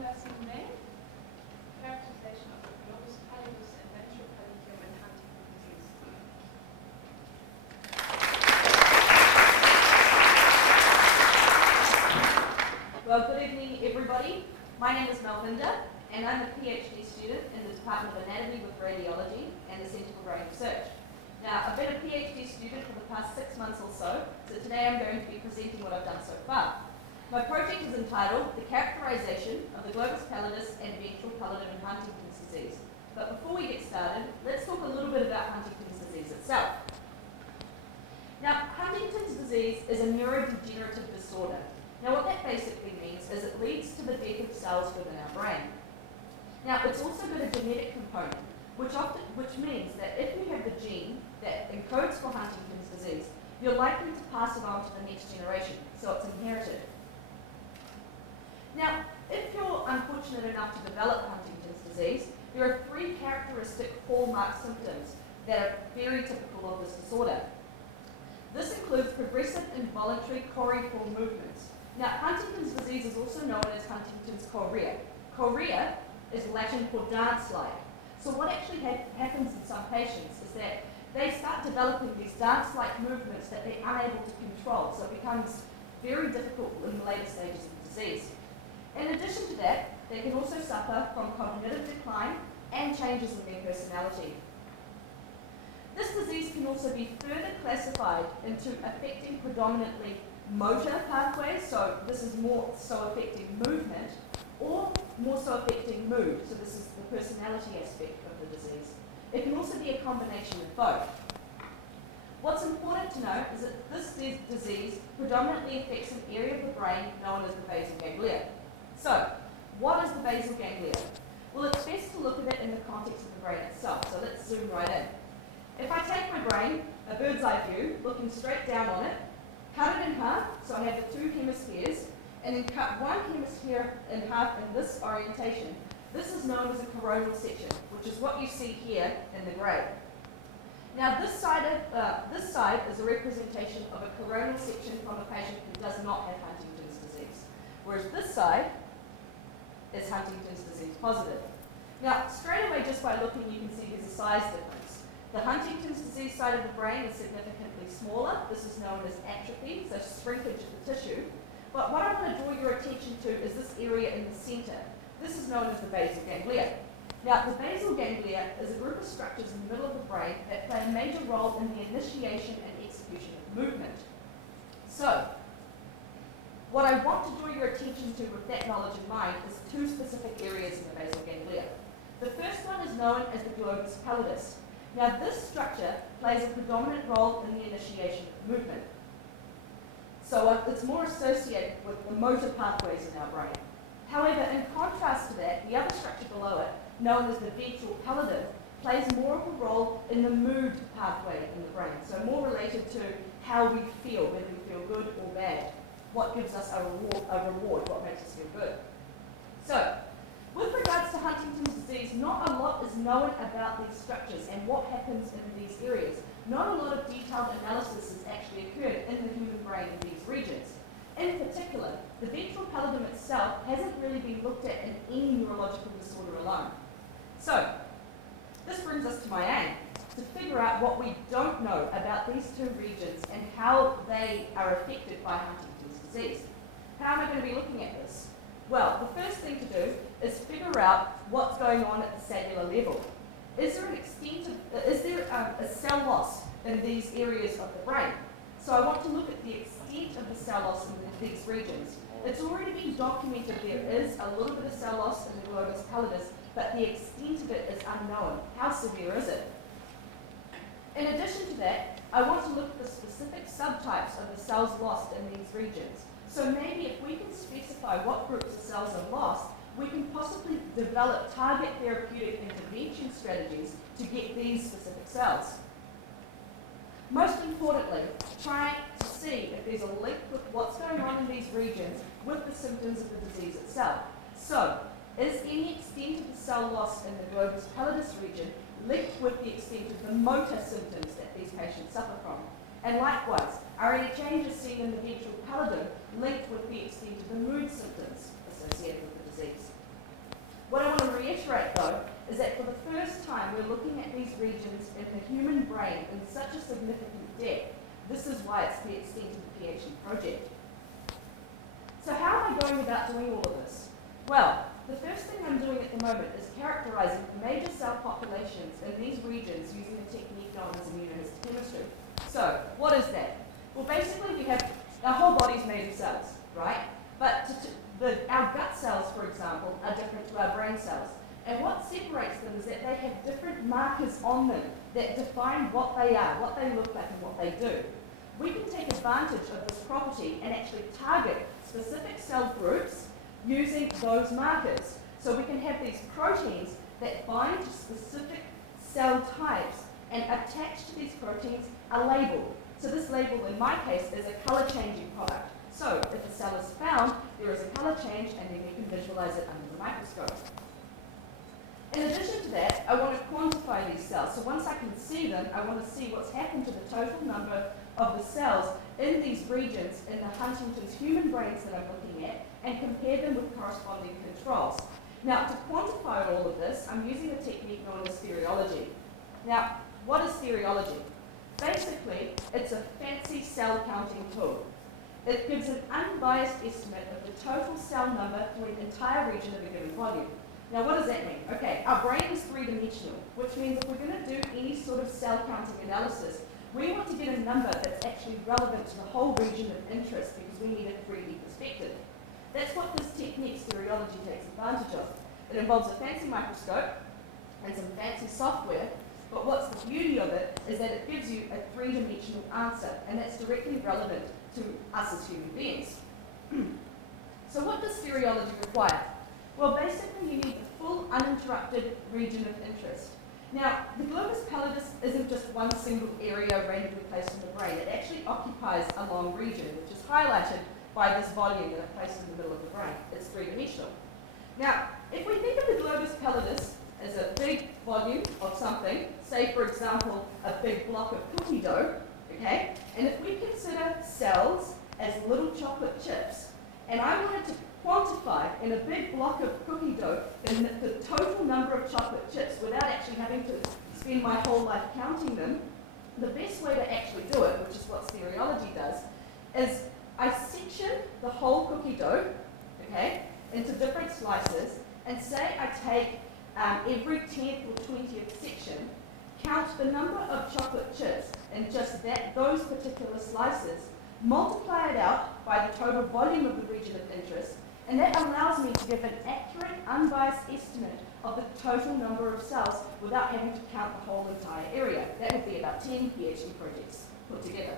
nursing name, characterization of the globus pallidus and ventral pallidum and Huntington disease. Well, good evening, everybody. My name is Melvinda, and I'm a PhD student in the Department of Anatomy with Radiology and the Centre for Brain Research. Now, I've been a PhD student for the past 6 months or so today I'm going to be presenting what I've done so far. My project is entitled The Characterization of the Globus Pallidus and Ventral Pallidum in Huntington's Disease. But before we get started, let's talk a little bit about Huntington's disease itself. Now, Huntington's disease is a neurodegenerative disorder. Now, what that basically means is it leads to the death of cells within our brain. Now, it's also got a genetic component, which means that if you have the gene that encodes for Huntington's disease, you're likely to pass it on to the next generation, so it's inherited. Now, if you're unfortunate enough to develop Huntington's disease, there are 3 characteristic hallmark symptoms that are very typical of this disorder. This includes progressive involuntary choreiform movements. Now, Huntington's disease is also known as Huntington's chorea. Chorea is Latin for dance-like. So what actually happens in some patients is that they start developing these dance-like movements that they're unable to control. So it becomes very difficult in the later stages of the disease. In addition to that, they can also suffer from cognitive decline and changes in their personality. This disease can also be further classified into affecting predominantly motor pathways, so this is more so affecting movement, or more so affecting mood, so this is the personality aspect of the disease. It can also be a combination of both. What's important to know is that this disease predominantly affects an area of the brain known as the basal ganglia. So, what is the basal ganglia? Well, it's best to look at it in the context of the brain itself, so let's zoom right in. If I take my brain, a bird's eye view, looking straight down on it, cut it in half, so I have the 2 hemispheres, and then cut one hemisphere in half in this orientation. This is known as a coronal section, which is what you see here in the grey. Now, this side is a representation of a coronal section from a patient who does not have Huntington's disease, whereas this side is Huntington's disease positive. Now, straight away, just by looking, you can see there's a size difference. The Huntington's disease side of the brain is significantly smaller. This is known as atrophy, so shrinkage of the tissue. But what I want to draw your attention to is this area in the center. This is known as the basal ganglia. Now, the basal ganglia is a group of structures in the middle of the brain that play a major role in the initiation and execution of movement. So, what I want to draw your attention to with that knowledge in mind is 2 specific areas in the basal ganglia. The first one is known as the globus pallidus. Now, this structure plays a predominant role in the initiation of movement. So it's more associated with the motor pathways in our brain. However, in contrast to that, the other structure below it, known as the ventral pallidum, plays more of a role in the mood pathway in the brain. So more related to how we feel, whether we feel good or bad. What gives us a reward, what makes us feel good. So, with regards to Huntington's disease, not a lot is known about these structures and what happens in these areas. Not a lot of detailed analysis has actually occurred in the human brain in these regions. In particular, the ventral pallidum itself hasn't really been looked at in any neurological disorder alone. So, this brings us to my aim, to figure out what we don't know about these 2 regions and how they are affected by Huntington's disease. How am I going to be looking at this? Well, the first thing to do is figure out what's going on at the cellular level. Is there a cell loss in these areas of the brain? So I want to look at the extent of the cell loss in these regions. It's already been documented there is a little bit of cell loss in the globus pallidus, but the extent of it is unknown. How severe is it? In addition to that, I want to look at the specific subtypes of the cells lost in these regions. So maybe if we can specify what groups of cells are lost, we can possibly develop target therapeutic intervention strategies to get these specific cells. Most importantly, trying to see if there's a link with what's going on in these regions with the symptoms of the disease itself. So, is any extent of the cell loss in the globus pallidus region linked with the extent of the motor symptoms that these patients suffer from? And likewise, are any changes seen in the ventral pallidum linked with the extent of the mood symptoms associated with the disease? What I want to reiterate though is that for the first time we're looking at these regions in the human brain in such a significant depth. This is why it's the extent of the PhD project. So how am I going about doing all of this? Well, the first thing I'm doing at the moment is characterizing major cell populations in these regions using a technique known as immunohistochemistry. So, what is that? Well, basically we have, our whole body's made of cells, right? But our gut cells, for example, are different to our brain cells. And what separates them is that they have different markers on them that define what they are, what they look like, and what they do. We can take advantage of this property and actually target specific cell groups using those markers. So we can have these proteins that bind to specific cell types, and attached to these proteins are labeled. So this label, in my case, is a color-changing product. So if a cell is found, there is a color change, and then you can visualize it under the microscope. In addition to that, I want to quantify these cells. So once I can see them, I want to see what's happened to the total number of the cells in these regions in the Huntington's human brains that I'm looking at, and compare them with corresponding controls. Now, to quantify all of this, I'm using a technique known as stereology. Now, what is stereology? Basically, it's a fancy cell counting tool. It gives an unbiased estimate of the total cell number for an entire region of a given volume. Now, what does that mean? Okay, our brain is three-dimensional, which means if we're going to do any sort of cell counting analysis, we want to get a number that's actually relevant to the whole region of interest because we need a 3D perspective. That's what this technique, stereology, takes advantage of. It involves a fancy microscope and some fancy software, but what's the beauty of it is that it gives you a three-dimensional answer, and that's directly relevant to us as human beings. So what does stereology require? Well, basically you need the full uninterrupted region of interest. Now, the globus pallidus isn't just one single area randomly placed in the brain. It actually occupies a long region, which is highlighted by this volume that I've placed in the middle of the brain. It's three-dimensional. Now, if we think of the globus pallidus as a big volume of something, say for example, a big block of cookie dough, okay? And if we consider cells as little chocolate chips, and I wanted to quantify in a big block of cookie dough the total number of chocolate chips without actually having to spend my whole life counting them, the best way to actually do it, which is what stereology does, is I section the whole cookie dough, okay, into different slices, and say I take every 10th or 20th section, count the number of chocolate chips in just those particular slices, multiply it out by the total volume of the region of interest, and that allows me to give an accurate, unbiased estimate of the total number of cells without having to count the whole entire area. That would be about 10 PhD projects put together.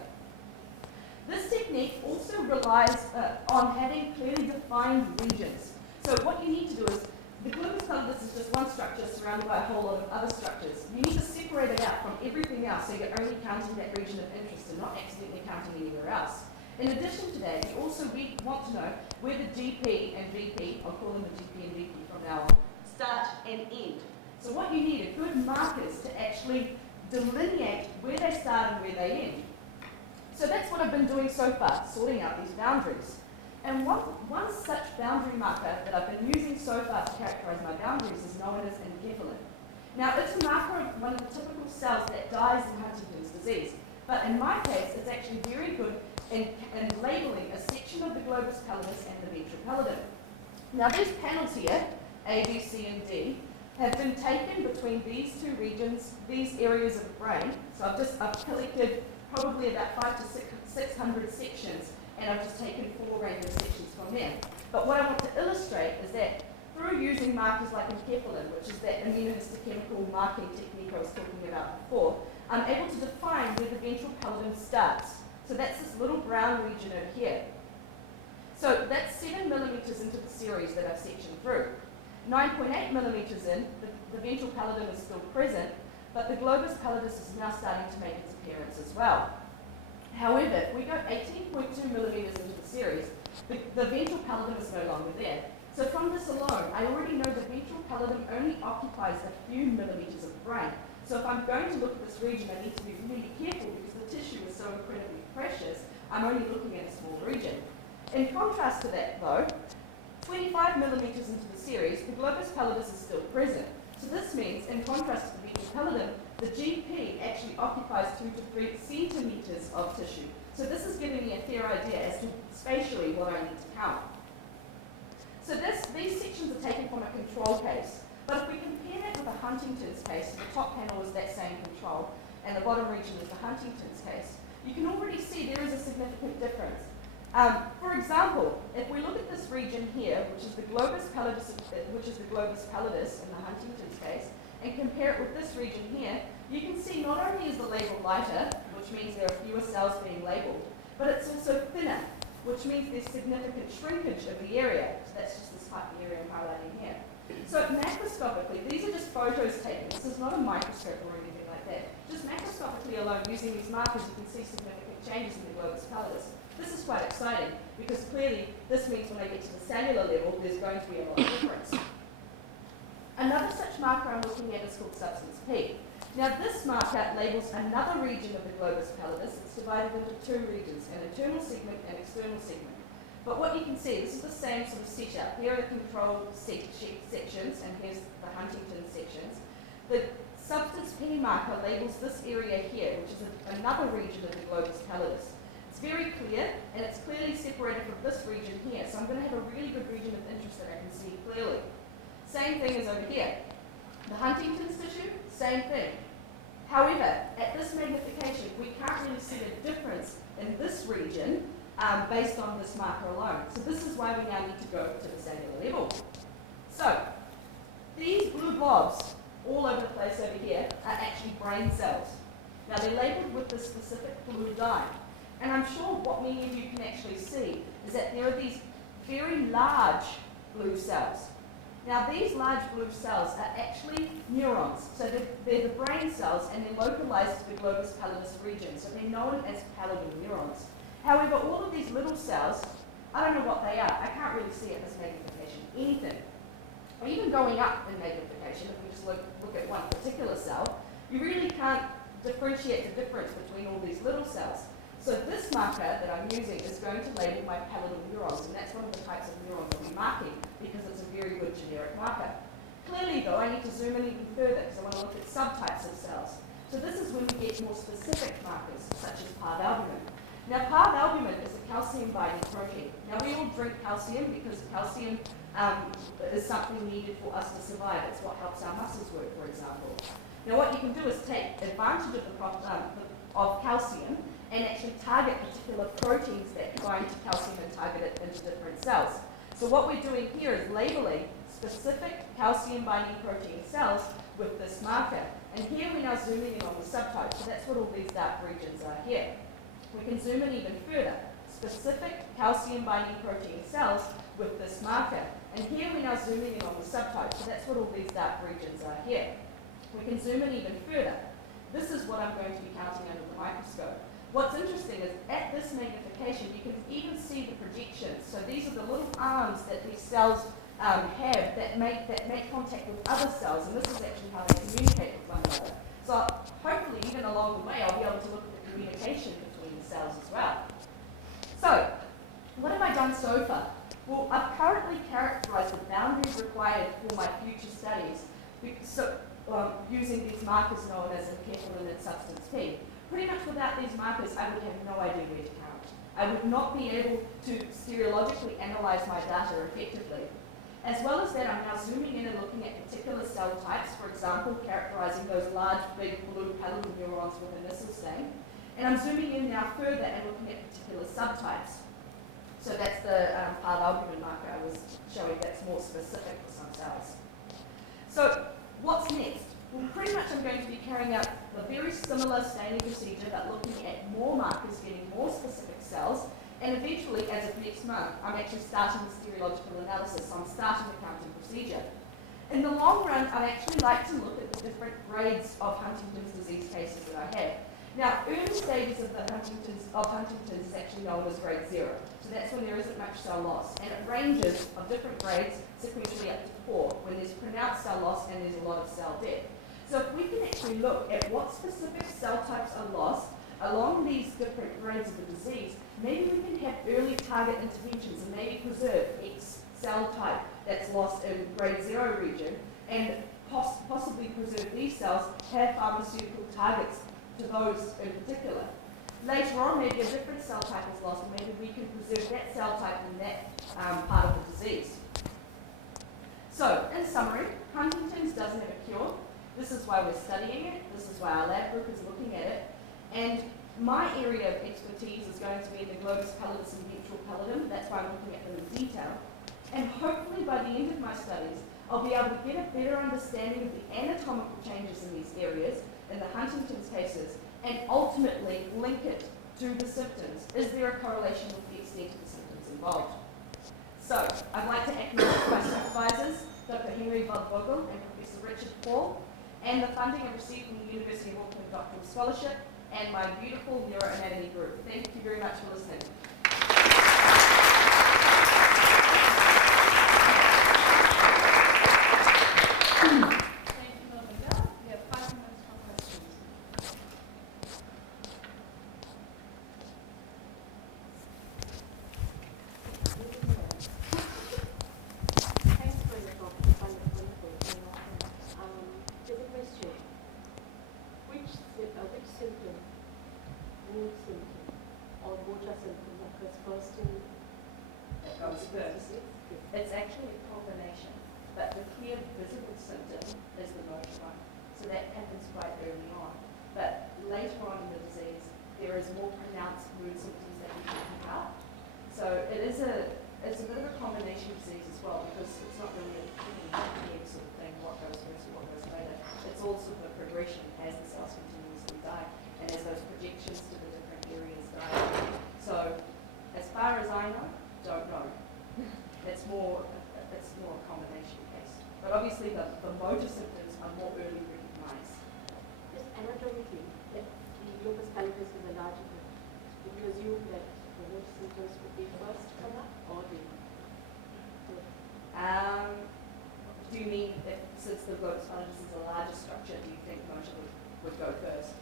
This technique also relies on having clearly defined regions. So what you need to do is, the globus pallidus is just one structure surrounded by a whole lot of other structures. You need to separate it out from everything else so you're only counting that region of interest and not accidentally counting anywhere else. In addition to that, you also want to know where the GP and VP, I'll call them the GP and VP from now on, start and end. So what you need are good markers to actually delineate where they start and where they end. So that's what I've been doing so far, sorting out these boundaries. And one such boundary marker that I've been using so far to characterize my boundaries is known as enkephalin. Now, it's a marker of one of the typical cells that dies in Huntington's disease. But in my case, it's actually very good in labeling a section of the globus pallidus and the ventral pallidum. Now, these panels here, A, B, C, and D, have been taken between these two regions, these areas of the brain. So I've collected probably about 500 to 600 sections, and I've just taken 4 random sections from there. But what I want to illustrate is that through using markers like enkephalin, which is that immunohistochemical marking technique I was talking about before, I'm able to define where the ventral pallidum starts. So that's this little brown region over here. So that's 7 millimeters into the series that I've sectioned through. 9.8 millimeters in, the ventral pallidum is still present, but the globus pallidus is now starting to make its appearance as well. However, if we go 18.2 millimeters into the series, the ventral pallidum is no longer there. So from this alone, I already know the ventral pallidum only occupies a few millimeters of the brain. So if I'm going to look at this region, I need to be really careful because the tissue is so incredibly precious, I'm only looking at a small region. In contrast to that though, 25 millimeters into the series, the globus pallidus is still present. So this means, in contrast to the ventral pallidum, the GP actually occupies 2 to 3 centimeters of tissue. So this is giving me a fair idea as to spatially what I need to count. So these sections are taken from a control case. But if we compare that with a Huntington's case, the top panel is that same control, and the bottom region is the Huntington's case, you can already see there is a significant difference. For example, if we look at this region here, which is the globus pallidus in the Huntington's case, and compare it with this region here, you can see not only is the label lighter, which means there are fewer cells being labeled, but it's also thinner, which means there's significant shrinkage of the area. So that's just this type of area I'm highlighting here. So macroscopically, these are just photos taken. This is not a microscope or anything like that. Just macroscopically alone, using these markers, you can see significant changes in the globus pallidus. This is quite exciting because clearly this means when I get to the cellular level, there's going to be a lot of difference. Another such marker I'm looking at is called substance P. Now this marker labels another region of the globus pallidus. It's divided into 2 regions, an internal segment and external segment. But what you can see, this is the same sort of setup. Here are the control sections, and here's the Huntington sections. The substance P marker labels this area here, which is another region of the globus pallidus. It's very clear, and it's clearly separated from this region here, so I'm going to have a really good region of interest that I can see clearly. Same thing as over here. The Huntington's tissue, same thing. However, at this magnification, we can't really see a difference in this region based on this marker alone. So this is why we now need to go to the cellular level. So these blue blobs all over the place over here are actually brain cells. Now they're labeled with this specific blue dye. And I'm sure what many of you can actually see is that there are these very large blue cells. Now these large blue cells are actually neurons. So they're the brain cells and they're localized to the globus pallidus region. So they're known as pallidal neurons. However, all of these little cells, I don't know what they are. I can't really see at this magnification anything. Or even going up in magnification, if we just look at one particular cell, you really can't differentiate the difference between all these little cells. So this marker that I'm using is going to label my pallidal neurons, and that's one of the types of neurons that we're marking because it's a very good generic marker. Clearly though, I need to zoom in even further because I want to look at subtypes of cells. So this is when we get more specific markers, such as parvalbumin. Now parvalbumin is a calcium-binding protein. Now we all drink calcium because calcium is something needed for us to survive. It's what helps our muscles work, for example. Now what you can do is take advantage of calcium and actually target particular proteins that bind to calcium and target it into different cells. So what we're doing here is labeling specific calcium-binding protein cells with this marker. And here we're now zooming in on the subtype. So that's what all these dark regions are here. We can zoom in even further. Specific calcium-binding protein cells with this marker. And here we're now zooming in on the subtype. So that's what all these dark regions are here. We can zoom in even further. This is what I'm going to be counting under the microscope. What's interesting is at this magnification, you can even see the projections. So these are the little arms that these cells have that make contact with other cells, and this is actually how they communicate with one another. So hopefully, even along the way, I'll be able to look at the communication between the cells as well. So, what have I done so far? Well, I've currently characterized the boundaries required for my future studies using these markers known as enkephalin and substance P. Pretty much without these markers, I would have no idea where to count. I would not be able to stereologically analyze my data effectively. As well as that, I'm now zooming in and looking at particular cell types, for example, characterizing those large, big blue pallidal neurons with a Nissl stain. And I'm zooming in now further and looking at particular subtypes. So that's the parvalbumin marker I was showing that's more specific for some cells. So what's next? Well, pretty much I'm going to be carrying out a very similar staining procedure, but looking at more markers, getting more specific cells, and eventually, as of next month, I'm actually starting the stereological analysis, so I'm starting the counting procedure. In the long run, I'd actually like to look at the different grades of Huntington's disease cases that I have. Now, early stages of Huntington's is actually known as grade 0, so that's when there isn't much cell loss, and it ranges of different grades sequentially up to 4, when there's pronounced cell loss and there's a lot of cell death. So if we can actually look at what specific cell types are lost along these different grades of the disease, maybe we can have early target interventions and maybe preserve X cell type that's lost in grade 0 region, and possibly preserve these cells, have pharmaceutical targets to those in particular. Later on, maybe a different cell type is lost, and maybe we can preserve that cell type in that part of the disease. So, in summary, Huntington's doesn't have a cure. This is why we're studying it. This is why our lab group is looking at it. And my area of expertise is going to be the globus pallidus and ventral pallidum. That's why I'm looking at them in detail. And hopefully by the end of my studies, I'll be able to get a better understanding of the anatomical changes in these areas, in the Huntington's cases, and ultimately link it to the symptoms. Is there a correlation with the extent of the symptoms involved? So, I'd like to acknowledge my supervisors, Dr. Henry Von Vogel and Professor Richard Paul, and the funding I received from the University of Auckland Doctoral Scholarship, and my beautiful neuroanatomy group. Thank you very much for listening. Thank you, Dr. Bell. We have 5 minutes for questions. Thanks for the talk. It's wonderful. There's a question. Which symptom, mood symptom, or motor symptom occurs first in It goes first. It's actually a combination, but the clear visible symptom is the motor one. So that happens quite early on. But later on in the disease, there is more pronounced mood symptoms that we can pick out. So it's a bit of a combination disease as well, because it's not really a chicken sort of thing, what goes first or what goes later. It's all sort of a progression as the cells continuously die, and as those projections to the different areas die. So as far as I know, don't know. It's more a combination case. But obviously the motor symptoms are more early recognized. just anatomically, if the lupus pallidus is a larger group, would you assume that the motor symptoms would be first come up, or the Do you mean that since the globus pallidus is a larger structure, do you think motor would go first?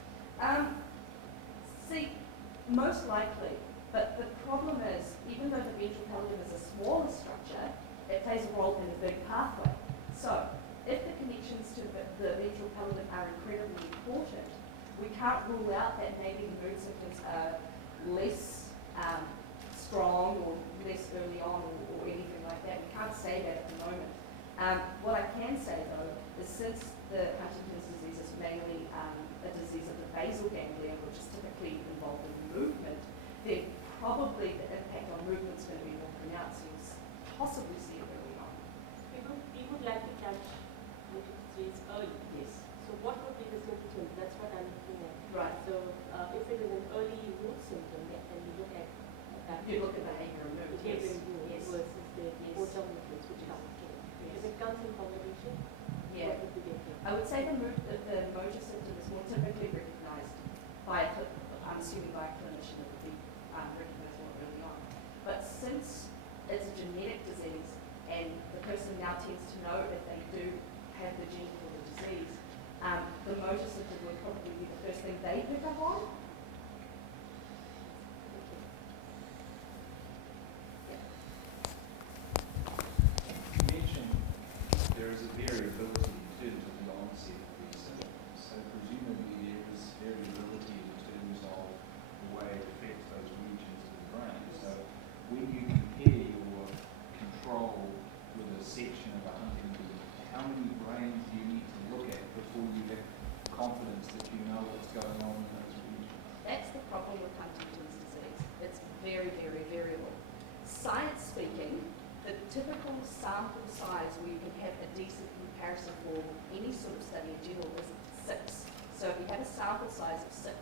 See, most likely, but the problem is, even though the ventral pallidum is a smaller structure, it plays a role in the big pathway. So, if the connections to the ventral pallidum are incredibly important, we can't rule out that maybe the mood symptoms are less strong or less early on or anything like that. We can't say that at the moment. What I can say though is since the Huntington's disease is mainly a disease of the basal ganglia, which is typically involved in movement, then probably the impact on movement is going to be more pronounced. You'll possibly see it early on. we would like to catch motor disease early. Yes. So what would be the symptoms? That's what I'm looking at. Right. So if it is an early mood symptom, then we look at that. You look at behavior and mood. Behavior and mood Yes. versus the Yes. motor movements which come later. If it comes in combination, Yeah. what would be different? I would say the motor symptom is more typically recognized by I'm assuming by a clinician that would be recognized more early on. But since it's a genetic disease and the person now tends to know if they do have the gene for the disease, the motor symptom would probably be the first thing they pick up on. You mentioned there is a variability in terms of the onset of these symptoms. So presumably there is variability in terms of the way it affects those regions of the brain. So when you compare your control with a section of a Huntington, how many brains do you need to look at before you have confidence that you know what's going on in those regions? That's the problem with Huntington's disease. It's very, very variable. Science speaking, the typical sample size where you can have a decent comparison for any sort of study in general is 6. So if you have a sample size of 6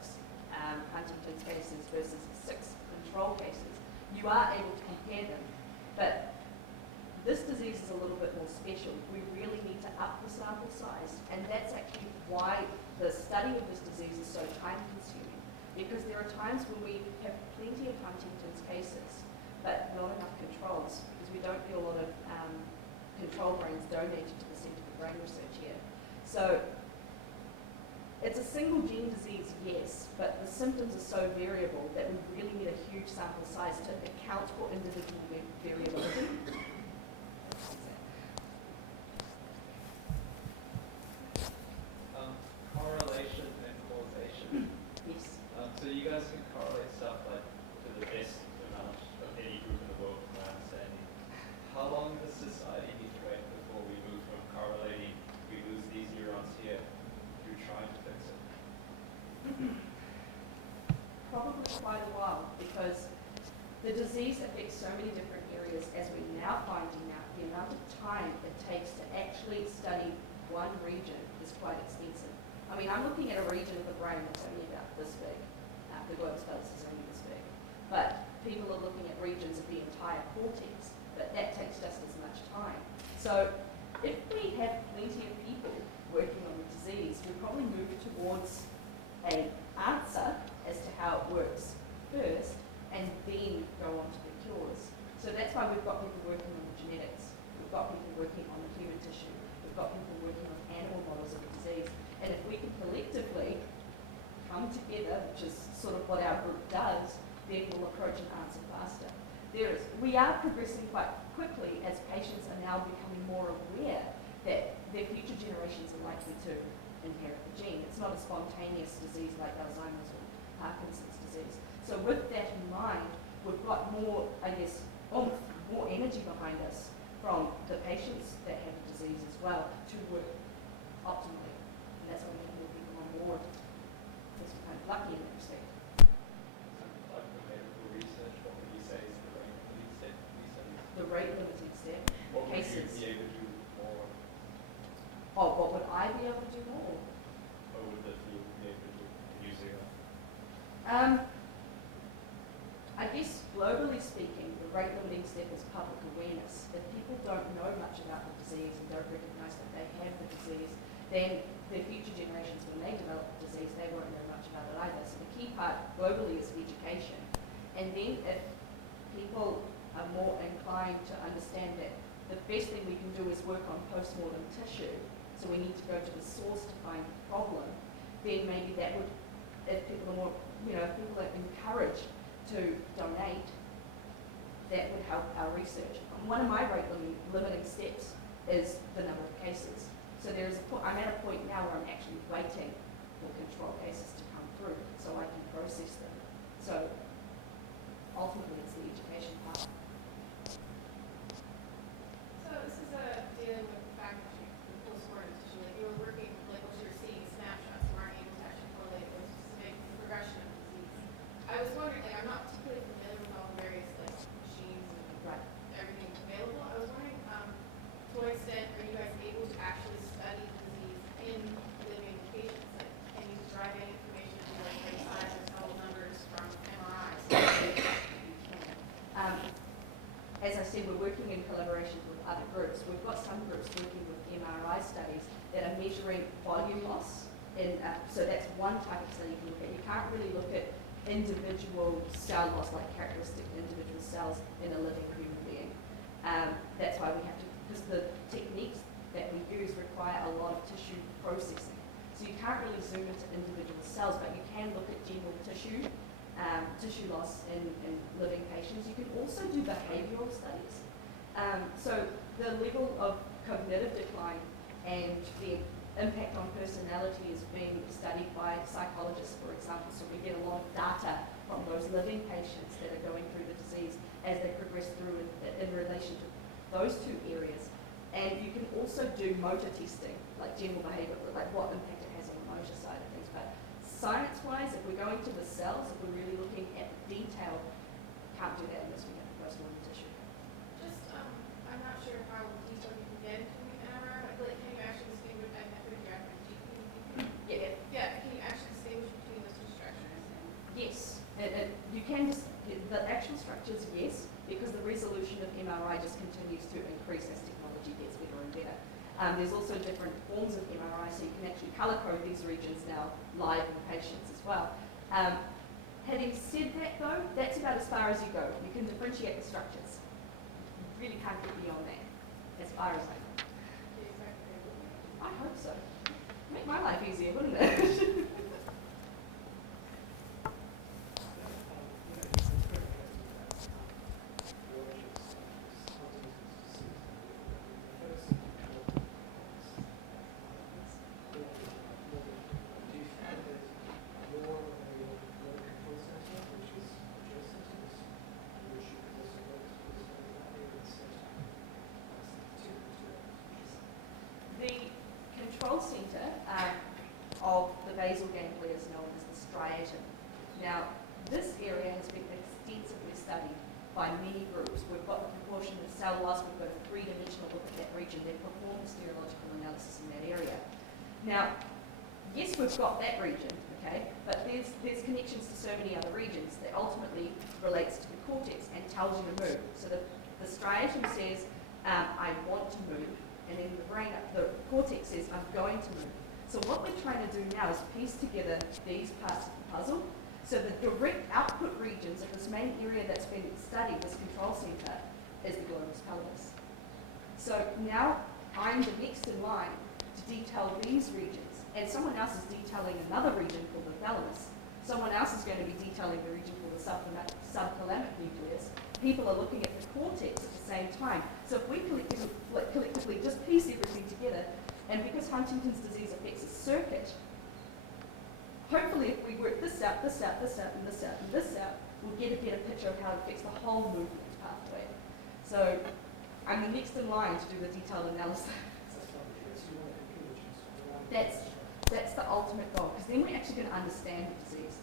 Huntington's cases versus 6 control cases, you are able to compare them. But this disease is a little bit more special. We really need to up the sample size, and that's actually why the study of this disease is so time consuming, because there are times when we have plenty of Huntington's cases, but not enough controls, because we don't get a lot of control brains donated to the Centre for Brain Research here. So it's a single gene disease, yes, but the symptoms are so variable that we really need a huge sample size to account for individual variability. disease affects so many different areas, as we're now finding out, the amount of time it takes to actually study one region is quite extensive. I mean, I'm looking at a region of the brain that's only about this big. The globus pallidus is only this big. But people are looking at regions of the entire cortex, but that takes just as much time. So if we have plenty of people working on the disease, we probably move towards an answer as to how it works first, and then go on to the cures. So that's why we've got people working on the genetics, we've got people working on the human tissue, we've got people working on animal models of the disease, and if we can collectively come together, which is sort of what our group does, then we'll approach an answer faster. We are progressing quite quickly as patients are now becoming more aware that their future generations are likely to inherit the gene. It's not a spontaneous disease like Alzheimer's or Parkinson's disease. So with that in mind, we've got more, I guess, more energy behind us from the patients that have the disease as well to work optimally. And that's why we have more people on board. Because we're kind of lucky in that respect. Like the medical research, what would you say is the rate limiting step research? The rate limiting step, What would you cases. be able to do more, Oh, what would I be able to do more? or would the field be able to do using it? I guess globally speaking, the rate limiting step is public awareness. If people don't know much about the disease and don't recognise that they have the disease, then their future generations, when they develop the disease, they won't know much about it either. So the key part globally is education. And then if people are more inclined to understand that the best thing we can do is work on post-mortem tissue, so we need to go to the source to find the problem, then maybe that would, if people are more, if people are encouraged to donate, that would help our research. One of my rate limiting steps is the number of cases. So I'm at a point now where I'm actually waiting for control cases to come through so I can process them. So ultimately it's the education part. So this is dealing with the fact that you post-mortem tissue, like you were working, like what you were seeing snapshots, you weren't able to actually correlate it with specific progression of disease. I was wondering, like I'm not particularly familiar with all the various like machines and Right. everything available. I was wondering, to what extent are you guys able to actually study disease in living patients? Like, can you drive in information like brain size or cell numbers from MRIs? As I said, we're working in collaboration with other groups. We've got some groups working with MRI studies that are measuring volume loss. So that's one type of study you can look at. You can't really look at individual cell loss, like characteristic individual cells in a living human being. That's why we have to, because the techniques that we use require a lot of tissue processing. So you can't really zoom into individual cells, but you can look at general tissue loss in living patients. You can also do behavioural studies. So the level of cognitive decline and the impact on personality is being studied by psychologists, for example. So we get a lot of data from those living patients that are going through the disease as they progress through in relation to those two areas. And you can also do motor testing, like general behaviour, like what impact it has on the motor side of things. But science-wise, if we're going to the cells, if we're really looking at the detail, can't do that unless we have the post-mortem tissue. Just, I'm not sure how detailed you can get into an MRI, but like, can you actually distinguish, I think you're after GP? Yeah. Yeah, can you actually distinguish between those two structures? Yes, you can just, the actual structures, yes, because the resolution of MRI just continues to increase as technology gets better and better. There's also different forms of MRI, so you can actually colour code these regions now live in patients as well. Having said that though, that's about as far as you go. You can differentiate the structures. You really can't get beyond that, as far as I know. Do you expect to be able to? I hope so. Make my life easier, wouldn't it? The control centre of the basal many groups. We've got the proportion of cell loss, we've got a three-dimensional look at that region, then perform serological analysis in that area. Now, yes, we've got that region, okay, but there's connections to so many other regions that ultimately relates to the cortex and tells you to move. So the striatum says, I want to move, and then the cortex says, I'm going to move. So what we're trying to do now is piece together these parts of the puzzle. So the direct output regions of this main area that's been studied, this control center, is the globus pelvis. So now I'm the next in line to detail these regions, and someone else is detailing another region called the thalamus. Someone else is going to be detailing the region called the subthalamic nucleus. People are looking at the cortex at the same time. So if we collectively just piece everything together, and because Huntington's disease affects a circuit, hopefully if we work this out, this out, this out, and this out, and this out, we'll get a better picture of how it affects the whole movement pathway. So I'm the next in line to do the detailed analysis. That's the ultimate goal, because then we're actually going to understand the disease.